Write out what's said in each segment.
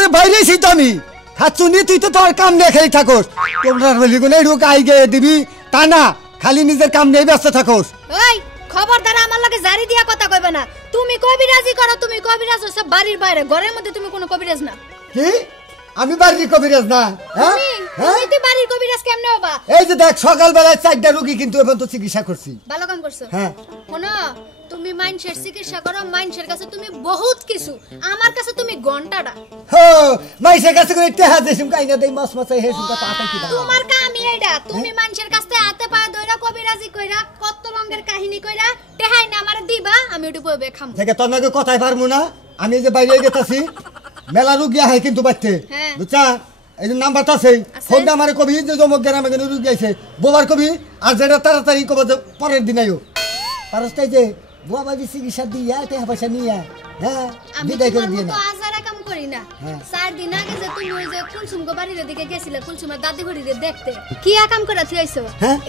আরে বাইরেছি তো আমি খাচ্ছুনি তুই তো তোর কাম নিয়ে খেলে থাকোস তোমরা বলি গুলো রোগ আই গিয়ে দিবি তা না খালি নিজের কাম নিয়ে ব্যস্ত থাকোস ওই খবরদার আমার লাগে জারি দিয়া কথা কইবে না তুমি কবিরাজি করো তুমি কবিরাজ সব বাড়ির বাইরে ঘরের মধ্যে তুমি কোনো কবিরাজ না কি আমি বাড়ির কবিরাজ না হ্যাঁ তুমি তো বাড়ির কবিরাজ কেমনে হবা এই যে দেখ সকাল বেলায় 4টা রোগী কিন্তু এখন তো চিকিৎসা করছি ভালো কাম করছো হ্যাঁ শোনো তুমি মাইন্ডসেট চিকিৎসা করো মাইন্ডসের কাছে তুমি বহুত কিছু আমার কাছে তুমি ঘন্টাটা হো মাইসের কাছে করে টেহা দেসুম কাইনা দেই মাছ মাছ হেসুম কা পাতা কি তোমার কামই এইডা তুমি মাইন্ডসের কাছে হাতে পায়ে ধইরা কবিরাজি কইরা কত রঙের কাহিনী কইরা টেহাই না আমারে দিবা আমি ওটু বইবে খাম থেকে তোর নাকি কথাই পারমু না আমি যে বাইরে গেতাছি মেলা রোগী আহে কিন্তু বাইতে বুঝছা এই যে নাম্বারটা আছে ফোন দে আমারে কবি যে জমক গ্রামে গেলে রোগী আইছে বোবার কবি আর যেটা তাড়াতাড়ি কব যে পরের দিন আইও পারস্তাই যে বুয়া বাজি চিকিৎসা দিয়া টেহা পয়সা নিয়া হ্যাঁ বিদায় করে দিয়ে না তো আজারা কাম করি না 4 দিন আগে যে তুমি ওই যে কুলসুম গো বাড়ির দিকে গেছিলে কুলসুমের দাদি ঘড়ি দেখতে কি কাম করে থইছো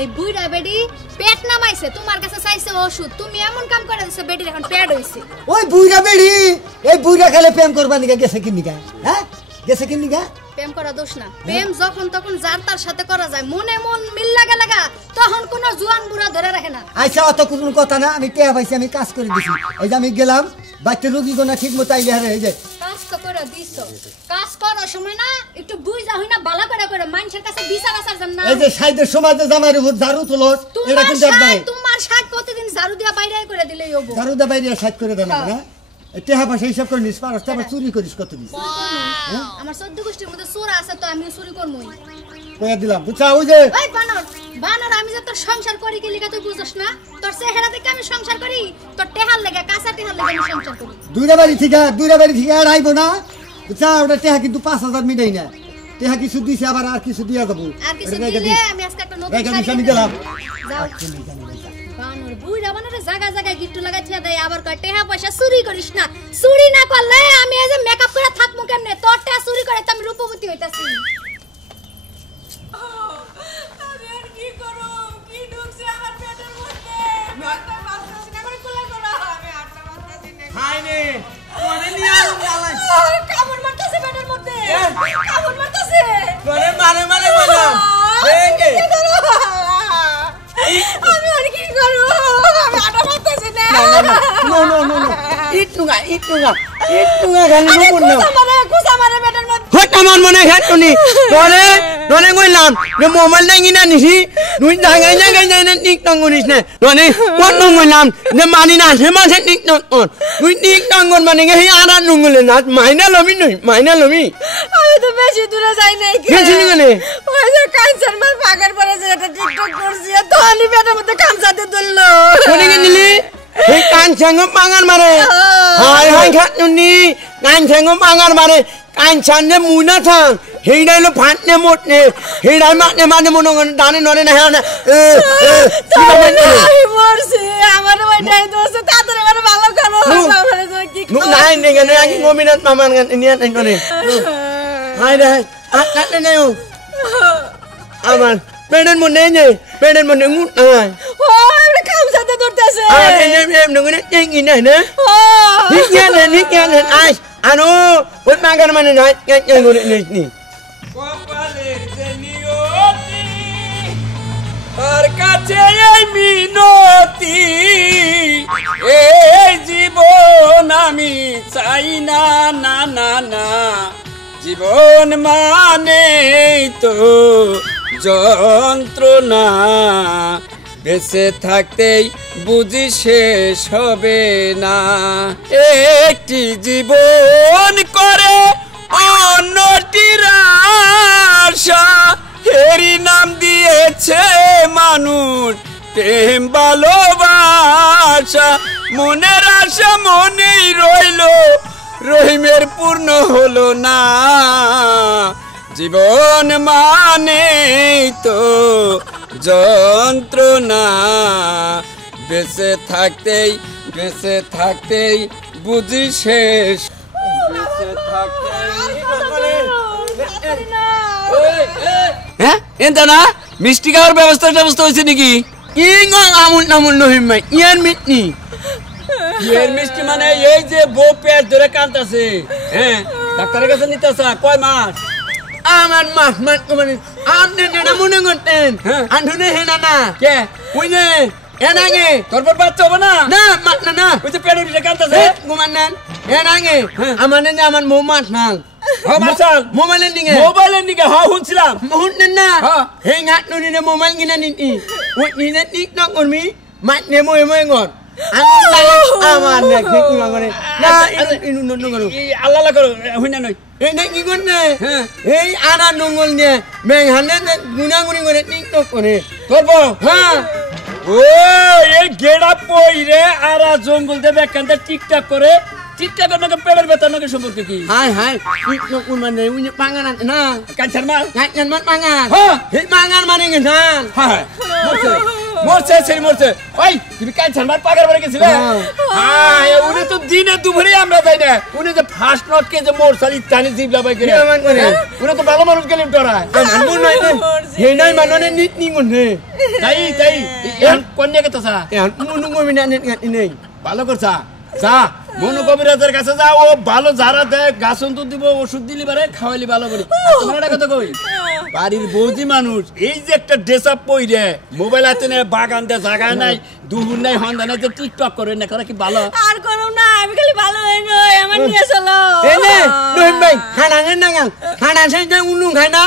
এই বুইড়া বেডি পেট নামাইছে তোমার কাছে চাইছে ওষুধ তুমি এমন কাম করে দিছো বেডির এখন পেট হইছে ওই বুইড়া বেডি এই বুইড়া খেলে প্রেম করবা নিগা গেছে কি নিগা হ্যাঁ গেছে কি নিগা প্রেম করা দোষ না প্রেম যখন তখন যার তার সাথে করা যায় মনে মন মিল লাগা তখন কোন জুয়ান বুড়া ধরে রাখে না আচ্ছা অত কোনো কথা না আমি টেহা পাইছি আমি কাজ করে দিছি এই যে আমি গেলাম বাচ্চা রোগী গোনা ঠিক মতো আইলে হারে এই যে কাজ তো করে দিছো কাজ করার সময় না একটু বুঝা হই না বালা করে মানুষের কাছে বিচার আসার জন্য না এই যে সাইদের সমাজে জামার উপর ঝাড়ু তোলস এটা কিন্তু একবার তোমার শাক প্রতিদিন ঝাড়ু দিয়া বাইরে করে দিলেই হবো ঝাড়ু দা বাইরে সাইড করে দেন না টেহা পয়সা হিসাব করে নিস পারস আবার চুরি করিস কত দিস আমার 14 গোষ্ঠীর মধ্যে চোর আছে তো আমি চুরি করবই কইয়া দিলাম বুঝছা ওই যে এই বানর আমি যে তোর সংসার করি কি লিগা তুই বুঝছস না তোর চেহারা দেখে আমি সংসার করি তোর টেহার লাগা কাঁচা টেহার লাগা আমি সংসার করি দুইটা বাড়ি ঠিক আর আইবো না বুঝছা ওটা টেহা কিন্তু 5000 মিটাই না টেহা কিছু দিছে আবার আর কিছু দিয়া দেব আর কিছু দিলে আমি আজকে একটা নতুন শাড়ি আমি গেলাম যাও বানর বুইড়া বানরে জায়গা জায়গায় গিট্টু লাগাই থিয়া দেয় আবার কয় টেহা পয়সা চুরি করিস না চুরি না করলে আমি এই যে মেকআপ করে থাকমু কেমনে তোর টেহা চুরি করে তো আমি রূপবতী হইতাছি আমি আর কি করব কি ঢুকছে আমার পেটের মধ্যে মাথা মারতাছি না করে কোলা কোলা আমি আটটা মারতাছি না হাই রে কোনে নিয়া আলাই কামড় মারতাছে পেটের মধ্যে কামড় মারতাছে কোনে মারে বলো এই যে আমি আর কি করব আমি আটটা মারতাছি না নো ইটুগা গালি নো কুসা মারে পেটের মধ্যে হট আমার মনে হেটনি ননে কইলাম যে মোবাইল নাই না নিছি তুই জায়গায় টিক টং করিস না ননে কোন কইলাম যে মানি না সে মাসে টিক টং তুই টিক টং কর মানে হে আর নুঙ্গলে না মাইনা লমি আমি তো বেশি দূরে যাই নাই গেছিলি কেনে ওই যে ক্যান্সার মার পাগল পড়ে যে এটা টিকটক করছি তো আমি পেটের মধ্যে কামসাতে ধরলো কোনে গেলি এই কাঞ্চাঙ্গ পাঙ্গার মারে হাই খাটনি কাঞ্চাঙ্গ পাঙ্গার মারে কাঞ্চানে মুনা থাং হেইডাইলো ফাটনে মোটনে হেইডাই মানে মনে দানে নরে না হ্যাঁ আমি মরছি আমার ওইটাই দোষ তাড়াতাড়ি আমার ভালো করো আমার কি নাই নেগেনে আকি গোমিনাত মামান নিয়া নাই করে হাই রে আটনে নেও আমার পেটের মনে মুট নাই ও আমরা কামসাতে ধরতেছে আর এম নগনে টেঙ্গি নাই না নিকেনে আইস আনো ওই মাগার মানে নাই করে নিসনি কপালের যে নিয়তি আর কাছে এই মিনতি এই জীবন আমি চাই না জীবন মানে তো যন্ত্রণা বেঁচে থাকতেই বুঝি শেষ হবে না একটি জীবন করে অন্যটির আশা এরই নাম দিয়েছে মানুষ প্রেম ভালোবাসা মনের আশা মনেই রহিমের পূর্ণ হলো না জীবন মানে তো যন্ত্রণা বেঁচে থাকতেই বুঝি শেষ বেঁচে হ্যাঁ এটা না মিষ্টি খাওয়ার ব্যবস্থা হয়েছে নাকি আমুল নহিম ইয়ার মিষ্টি মানে এই যে বউ পেট ধরে কাঁদতেছে হ্যাঁ ডাক্তারের কাছে নিতে আসা কয় মাস আমার মাস মানে আপনি না মনে করতেন আন্ডুনে হেনা না কে উইনে এনাগে তোর পর বাচ্চা হবে না না মাত না না ওই যে পেটের ভিতরে কাঁদতেছে গুমান্নান এনাগে আমার না আমার মো মাত না মোবাইলের দিকে মোবাইলের দিকে হ্যাঁ শুনছিলাম শুনতেন না হে ঘাট নুনি মোবাইল কিনা নিতি ওই নিনে টিকটক করবি মাত নেমো এমো এগর আমার না কি করে না ইনু নন করো আল্লাহ আল্লাহ করো হইনা নই এই না কি করনে এই আনা নঙ্গল নিয়ে মেঘানে গুনাগুনি করে টিকটক করে তোর বউ হ্যাঁ ও এই গেড়া পইরে আর জঙ্গল দেবে কান্দে টিকটক করে টিকটক করে পেটের বেতন নাকি সম্পর্ক কি হাই হাই টিকটক কোন মানে উনি পাঙ্গান না কাঞ্চার মা কাঞ্চান মান পাঙ্গান হ্যাঁ হে পাঙ্গান মানে গেছান হ্যাঁ মরছে সেই মরছে ওই তুমি কাঞ্চার মার পাগার বাড়ি গেছিলে হ্যাঁ উনি তো দিনে দুপুরে আমরা যাই না উনি যে ফার্স্ট নট কে যে মোরসাল ইত্যাদি জিবলা বাই করে উনি তো ভালো মানুষ গেলেন ডরায় আমার মন নাই হে নাই মানে নিট নি গনে তাই তাই কন্যা কে তো সা নুনু কবি না নেট গাতি নেই ভালো করছা যা মনো কবিরাজের কাছে যা ও ভালো যারা দেয় গাছন তো দিব ওষুধ দিলি বারে খাওয়াইলি ভালো করে তোমার একটা কথা কই বাড়ির বৌদি মানুষ এই যে একটা ড্রেস আপ পইরে মোবাইল হাতে নিয়ে বাগান দিয়ে জায়গা নাই দুহুর নাই হন্দা নাই যে টিকটক করে না করা কি ভালো আর করো না আমি খালি ভালো হই নই আমার নিয়ে চলো এই নে নহিম ভাই খানা না গাল খানা সেই যে উনু খায় না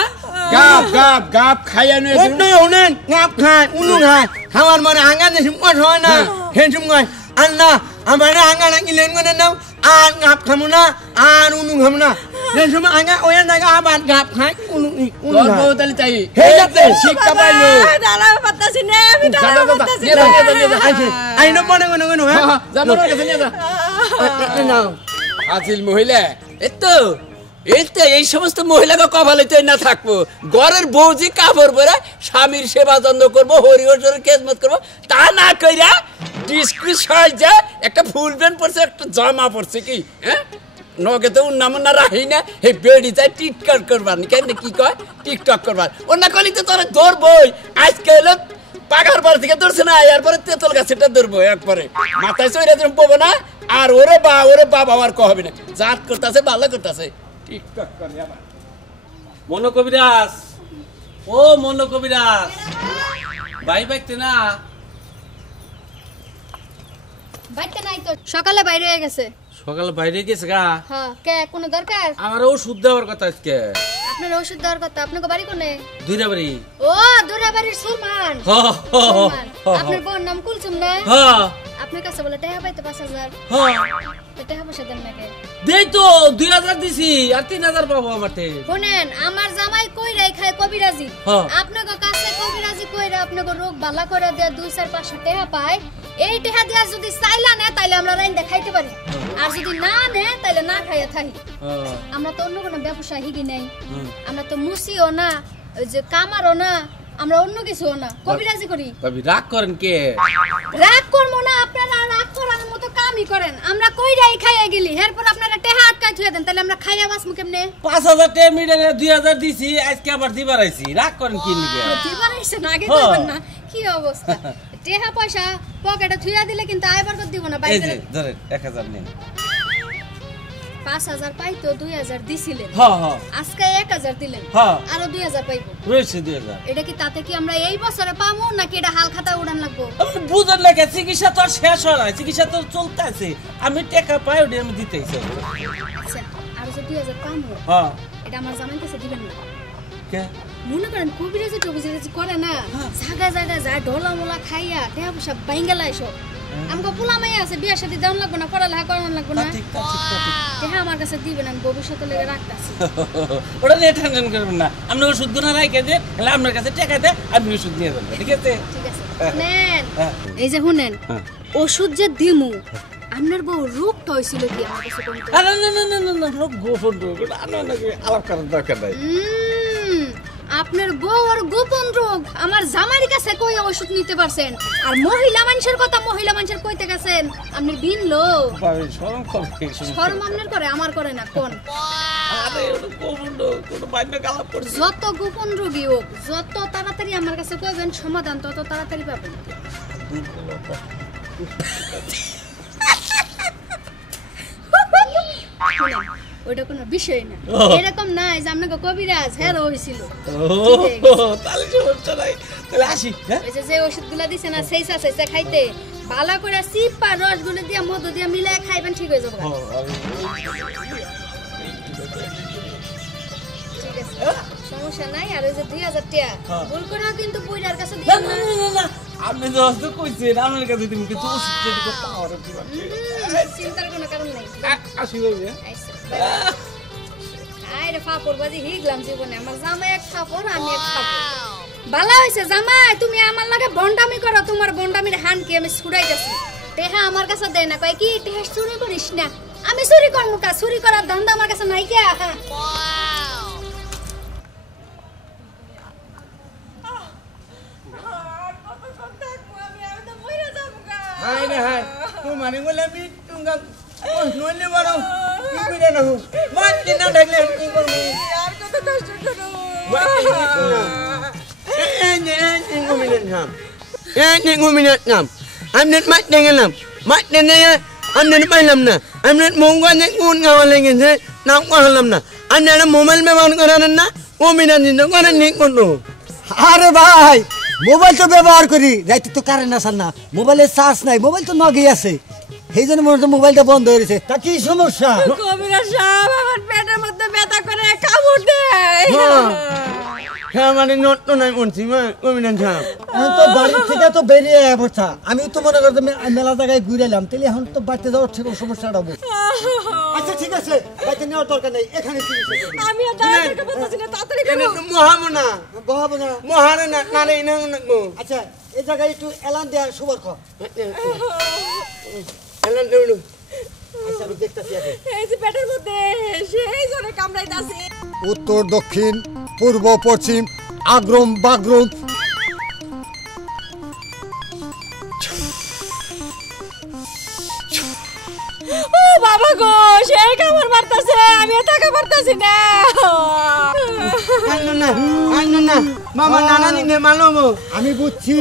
গাপ গাপ গাপ খাইয়া নিয়ে উনু হুনেন গাপ খায় উনু খায় খাওয়ার মানে আঙ্গা দেশম কত হয় না হেসম কয় আল্লাহ আমার আঙ্গা নাকি লেন করে নাও আর গাপ খামু না আর উনু খামু না দেশম আঙ্গা ওয়া জায়গা আবার গাপ খায় উনু তোর বউ তালি তাই হে যাতে শিক্ষা পাইলো দাঁড়া পাতাছি না আমি দাঁড়া পাতাছি নিয়ে যা নিয়ে যা আইছে আই ন মনে মনে হ্যাঁ যা মনে কাছে নিয়ে যা নাও আজিল মহিলা এই সমস্ত মহিলাকে কপালে না থাকবো ঘরের বউজি কাপড় পরে স্বামীর সেবা যত্ন করবো হরিহরের খেদমত করবো তা না কইরা ডিসক্রিস হয় যে একটা ফুল প্যান্ট পরছে একটা জামা পরছে কি হ্যাঁ নগে তো উন্নাম না রাহি না হে বেড়ি যায় টিকটক করবার কেন কি কয় টিকটক করবার অন্য কলি তো তোরা ধরবই আজকে হলো পাগার বার থেকে ধরছে না এরপরে তেতল গাছটা ধরবো একবারে মাথায় চইরা যেন পাবো না আর ওরে বাবা আর কহবে না জাত করতেছে ভালো করতেছে টিকটক করে আবার মনো কবিরাজ ও মনো কবিরাজ ভাই বাইতে না বাইতে নাই তো সকালে বাইরে হয়ে গেছে সকালে বাইরে গেছে গা হ্যাঁ কে কোনো দরকার আমার ওষুধ দেওয়ার কথা আজকে আপনার ওষুধ দেওয়ার কথা আপনার বাড়ি কোনে দুইটা বাড়ি ও দুরাবাড়ির সুরমান আপনার বোন নাম কুলসুম না হ্যাঁ আপনার কাছে বলে টাকা পাইতে 5000 হ্যাঁ তো টাকা পয়সা দেন নাকি দেই তো 2000 দিছি আর 3000 পাবো আমারতে শুনেন আমার জামাই কইরাই খায় কবিরাজি হ্যাঁ। আপনাকে কাছে কবিরাজি কইরা আপনাকে রোগ ভালো করে দেয়া 2-4-500 টাকা পায় এই টাকা দিয়া যদি চাইলা না তাইলে আমরা রাইন্দা খাইতে পারি আর যদি না নে তাইলে না খাইয়া থাকি হ্যাঁ আমরা তো অন্য কোনো ব্যবসা হিগি নাই আমরা তো মুসিও না ওই যে কামারও না আমরা অন্য কিছুও না কবিরাজি করি ভাবি রাগ করেন কে রাগ করবো না আপনারা রাগ করার মতো কামই করেন আমরা কইরাই খাইয়া গেলি এরপর আপনারা টেহা আটকাই থুয়ে দেন তাহলে আমরা খাইয়া বাসমু কেমনে 5000 টাকা মিটারে 2000 দিছি আজকে আবার দিবার আইছি রাগ করেন কি নিবে দিবার আইছে না আগে দিবেন না কি অবস্থা টেহা পয়সা পকেটে থুইয়া দিলে কিন্তু আইবার কর দিব না এই বাইরে যে ধরেন 1000 নেন 5000 পাই তো 2000 দিছিলেন হ্যাঁ হ্যাঁ আজকে 1000 দিলেন হ্যাঁ আরো 2000 পাইবো রয়েছে 2000 এটা কি তাতে কি আমরা এই বছরে পাবো নাকি এটা হাল খাতা উড়ান লাগবো আমি বুঝার লাগে চিকিৎসা তো আর শেষ হয় না চিকিৎসা তো চলতে আছে আমি টাকা পাই ওটা আমি দিতেইছি আচ্ছা আর যে 2000 পাবো হ্যাঁ এটা আমার জামাই কাছে দিবেন না কে মনে করেন কবিরাজি টবিরাজি করে না জায়গা জায়গা যায় ঢোলা মোলা খাইয়া দেহ সব বাইঙ্গালাই সব আমগো পোলা মাই আছে বিয়া শাদী দেওয়ান লাগবো না পড়ালেখা করান লাগবো না ঠিক ঠিক দেহ আমার কাছে দিবেন আমি ভবিষ্যতে লেগে রাখতাছি ওটা নিয়ে টেনশন করবেন না আপনি ওষুধ গুনা রাখে দে তাহলে আপনার কাছে টাকা দে আমি ওষুধ নিয়ে যাবো ঠিক আছে ঠিক আছে নেন এই যে শুনেন ওষুধ যে দিমু আপনার বউ রোগটা হইছিল কি আমার কাছে কোন না না না না না না রোগ গোপন রোগ ওটা আমার নাকি আলাপ করার দরকার নাই আপনার বউ আর গোপন রোগ আমার জামাইর কাছে কই ওষুধ নিতে পারছেন আর মহিলা মানুষের কথা মহিলা মানুষের কইতে গেছেন আপনি দিন লো ভাবি শরম করে শরম আপনার করে আমার করে না কোন আরে ওটা গোপন রোগ ওটা বাইরে গালাপ করছে যত গোপন রোগী হোক যত তাড়াতাড়ি আমার কাছে কইবেন সমাধান তত তাড়াতাড়ি পাবেন ওটা কোনো বিষয় না এরকম না যে আপনাকে কবিরাজ হ্যাঁ হয়েছিল তাহলে সমস্যা নাই তাহলে আসি হ্যাঁ ওই যে ওষুধগুলা দিছে না সেইসা সেইসা খাইতে ভালো করে সিপা রসগুলো দিয়ে মধু দিয়ে মিলাই খাইবেন ঠিক হয়ে যাবে ঠিক আছে সমস্যা নাই আর ওই যে 2000 টাকা ভুল করে কিন্তু বুইড়ার কাছে দিও না না আপনি তো কইছেন আপনার কাছে তুমি কিছু ওষুধ দিতে পাওয়ার দিবা চিন্তার কোনো কারণ নাই আসি ভাই আরে ফাপড় বাজি হিগলাম জীবনে আমার জামাই এক ফাপড় আমি এক ফাপড় ভালো হইছে জামাই তুমি আমার লাগে বন্ডামি করো তোমার বন্ডামির হান কি আমি ছুড়াইতাছি টেহা আমার কাছে দেয় না কয় কি টেহা চুরি করিস না আমি চুরি করব কা চুরি করার ধান্দা আমার কাছে নাই কে হাই রে হাই তোমারে বলে আমি তুমি নইলে বলো কি করে না হো মাটি না ঢাকলে কি করব আর কত কষ্ট করো I'm not much thing enough. Much thing there, I'm not my lamna. I'm not Mongan that won't go along in it. Now, one lamna. I'm not a moment me one corona. Woman in the one and Nick would know. আরে ভাই mobile তো ব্যবহার করি রাইতে তো current আসে না মোবাইলে চার্জ নাই মোবাইল তো নগেই আছে সেই জন্য মনে হচ্ছে মোবাইলটা বন্ধ হয়ে গেছে তা কি সমস্যা কবিরাজ সাহেব আমার পেটের মধ্যে ব্যথা করে কামড় দেয় হ্যাঁ মানে নট তো নাই মনছি মা কমিনান সাহেব তো বাড়ি থেকে তো বেরিয়ে অবস্থা আমি তো মনে করতে মেলা জায়গায় ঘুরে এলাম তাহলে এখন তো বাড়িতে যাওয়ার ঠিক সমস্যাটা হবে আচ্ছা ঠিক আছে বাড়িতে নেওয়ার দরকার নেই এখানে আমি আর দাঁড়াতে পারতেছি না তাড়াতাড়ি করো মহামনা বহাবো না মহারানা নারে না নাকবো আচ্ছা এই জায়গায় একটু এলান দেওয়ার সুবর কর এলান দেউলু আচ্ছা আমি দেখতেছি আগে এই যে পেটের মধ্যে সেই জোরে কামড়াইতাছে উত্তর দক্ষিণ পূর্ব পশ্চিম আগ্রম বাগ্রম ও বাবা গো সেই কামড় মারতাছে আমি টাকা পারতাছি না না মামা নানা নিনে মালুমো আমি বুঝছি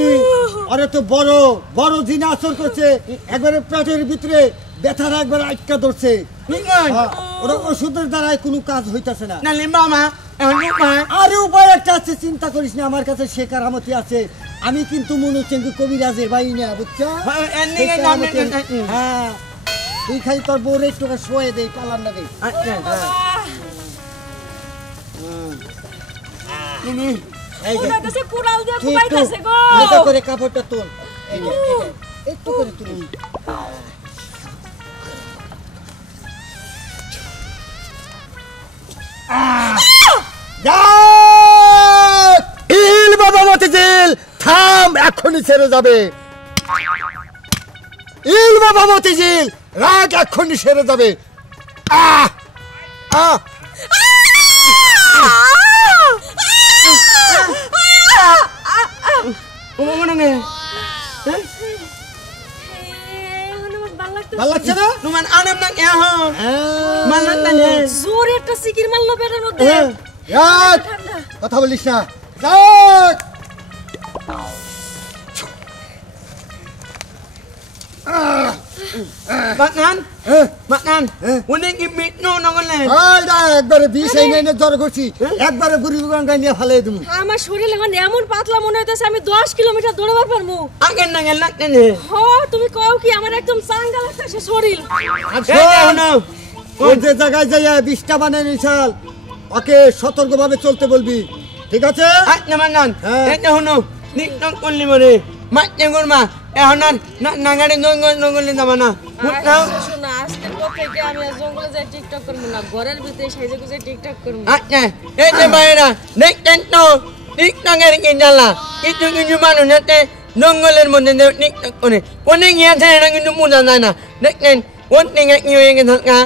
আরে তো বড় বড় জিনা আসর করছে একবারে পেটের ভিতরে ব্যথার একবার আটকা ধরছে ওরা ওষুধের দ্বারাই কোনো কাজ হইতাছে না নালি মামা আরে উপায় একটা আছে চিন্তা করিস না আমার কাছে সে কারামতি আছে আমি কিন্তু মনে হচ্ছে কবিরাজের ভাই না বুঝছো হ্যাঁ তুই খালি তোর বউরে একটু শোয়ে দেই পালান না দেই এই যে ওনাদের কুড়াল দিয়ে তুই ঘুমাইতাছে গো একটু করে কাপড়টা তোল এই যে, একটু করে তুলি ইল বাবা মতিঝিল থাম এখনই ছেড়ে যাবে ইল বাবা মতিঝিল রাগ এখনই সেরে যাবে আহ আহ ভালো লাগছে না নুমান আনাম না কে হো মানন না জোরে একটা সিকির মারলো পেটের মধ্যে রাগ কথা বলিস না রাগ Makan, makan. Udah gimit no nongol nih. আয় দা একবারে বিষ এনে এনে জ্বর করছি একবারে বুড়ি গঙ্গা নিয়ে ফালাই দেবো আমার শরীর এখন এমন পাতলা মনে হইতেছে আমি 10 কিলোমিটার দৌড়াবার পারবো Agen nangel nak nih. হ তুমি কও কি আমার একদম চাঙ্গা লাগতেছে শরীর ওই যে জায়গায় যাইয়া বিষটা বানিয়ে নিছাল ওকে সতর্কভাবে চলতে বলবি ঠিক আছে At naman nan. Ete hono. Nik nong kunli mo rin. Mat yung gurma. Honan nangari nongol ni naman na. Mutnaw. শোনা আজকের পর থেকে আমি আর জঙ্গলে যাই টিকটক করব না ঘরের ভিতরে সাইজে গুজে টিকটক করব At nya. Ete bayra. Nik tento. Nik nangari kinjala. Itu kinjuman nete. Nongoler mo nete nik takone. Kuning yan sa nang inumudan na. Nik nen. One thing at nyo yung kintat ka.